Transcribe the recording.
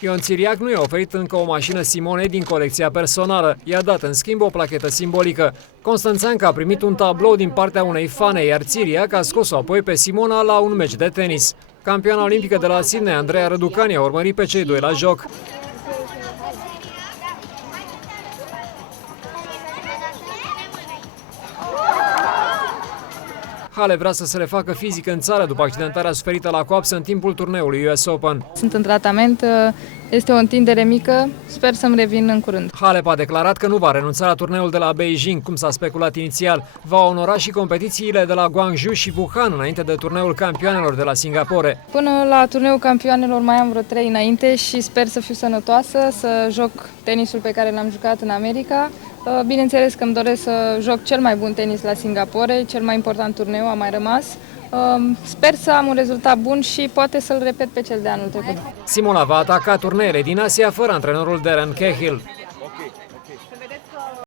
Ion Țiriac nu i-a oferit încă o mașină Simonei din colecția personală. I-a dat în schimb o plachetă simbolică. Constanțeanca a primit un tablou din partea unei fane, iar Țiriac a scos-o apoi pe Simona la un meci de tenis. Campioana olimpică de la Sydney, Andreea Răducani, a urmărit pe cei doi la joc. Hale vrea să se refacă fizic în țară după accidentarea suferită la coapsă în timpul turneului US Open. Sunt în tratament, este o întindere mică, sper să-mi revin în curând. Halep a declarat că nu va renunța la turneul de la Beijing, cum s-a speculat inițial. Va onora și competițiile de la Guangzhou și Wuhan înainte de turneul campioanelor de la Singapore. Până la turneul campioanelor mai am vreo 3 înainte și sper să fiu sănătoasă, să joc tenisul pe care l-am jucat în America. Bineînțeles că îmi doresc să joc cel mai bun tenis la Singapore, cel mai important turneu a mai rămas. Sper să am un rezultat bun și poate să-l repet pe cel de anul trecut. Simona va ataca turneele din Asia fără antrenorul Darren Cahill.